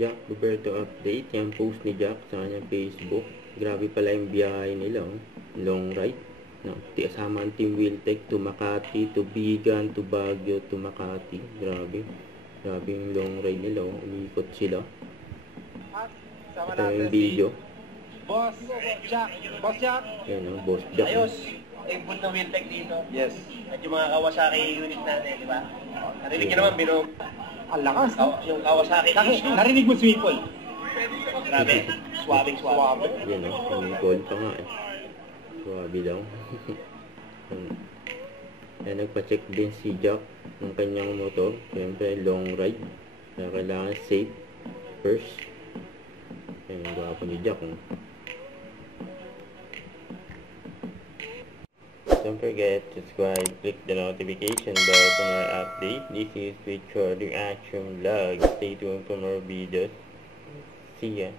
Jack Roberto update. Yung post ni Jack sa kanyang Facebook. Grabe pala yung biyahe nila. Oh. Long ride. No, kasama ang Team Wiltec to Makati, to Bigan, to Baguio, to Makati. Grabe. Grabe yung long ride nila. Oh. Umikot sila. Ito yung video. Boss Jack. Boss Jack. Yan o, Boss Jack. Ayos. Input ng Wiltec dito. Yes. At yung mga Kawasaki unit natin, di ba? Narinig niyo naman, binog. Ang lakas, no? Yung Kawasaki. Narinig mo sweeple. Grabe. Suwabing-suwabe. Yan o, umikot pa nga eh. Suwabe daw. Kaya nagpa-check din si Jack ng kanyang motor. Siyempre, long ride. Kaya kailangan safe first. Kaya yung gwapo ni Jack. Don't forget to subscribe, click the notification bell for more updates. This is Picture Reaction Vlog. Stay tuned for more videos. See ya.